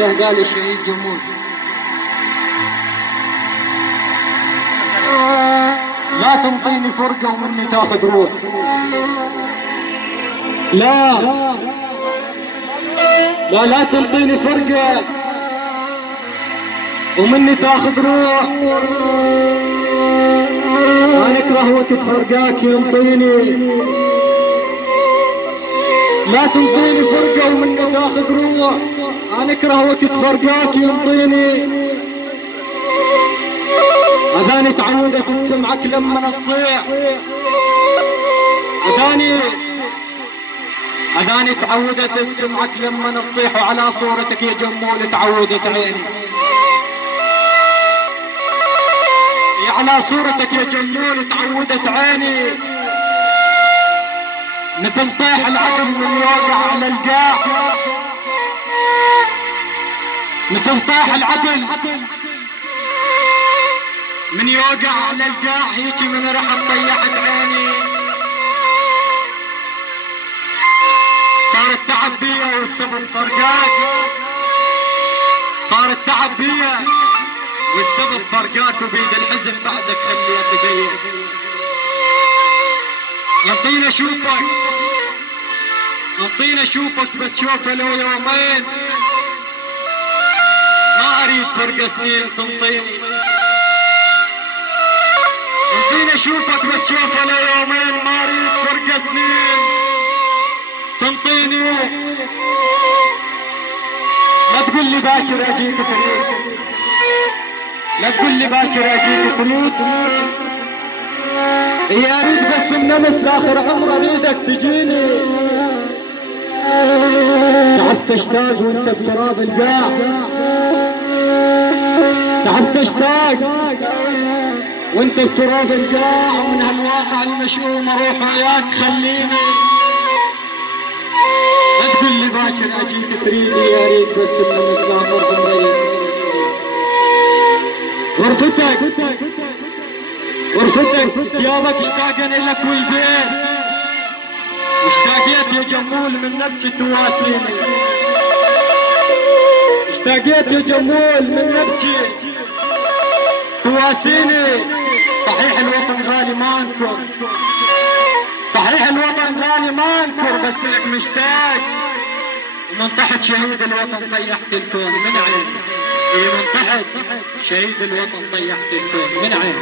له قال الشهيد جمول لا تنطيني فرقة ومني تاخذ روح، لا لا لا تنطيني فرقة ومني تاخذ روح، انا اكره وقت فرقاك ينطيني، لا تنطيني فرقة ومني تاخذ روح، انا اكره وقت فرقاك ينطيني، اذاني تعودت تسمعك لما تصيح، اذاني تعودت تسمعك لما تصيح، وعلى صورتك يا جمول تعودت عيني، على صورتك يا جمول تعودت عيني، مثل طيح العدل من يوقع على القاع، مثل طيح العدل من يوقع على القاع، هيجي من رحت طيحت عيني، صارت تعب بيا والسبب فرقاك، صارت تعب بيا والسبب فرقاك، وبيد الحزن بعدك خليت بيا، انطينا اشوفك انطينا اشوفك بتشوفه لو يومين، ما اريد فرقة سنين تنطيني، انطينا اشوفك بتشوفه لو يومين، ما اريد فرقة سنين تنطيني، لا تقول لي باكر اجيك تريد، لا تقول لي باكر اجيك تريد، يا ريت بس النمس لاخر عمر اريدك تجيني، تعبت اشتاق وانت بتراب القاع، تعبت اشتاق وانت بتراب القاع، ومن هالواقع المشؤوم اروح وياك خليني، لا تقول لي باكر اجيك تريدي، يا ريت بس النمس لاخر عمري، غرفتك ثيابك اشتاقني لك والبيت، اشتاقيت يا جمول من نبجة تواسيني، اشتاقيت يا جمول من نبجة تواسيني، صحيح الوطن غالي ما انكر، صحيح الوطن غالي ما انكر، بس لك مشتاق، ومن تحت شهيد الوطن طيحت الكون من عين، من تحت شهيد الوطن طيحت الكون من عين.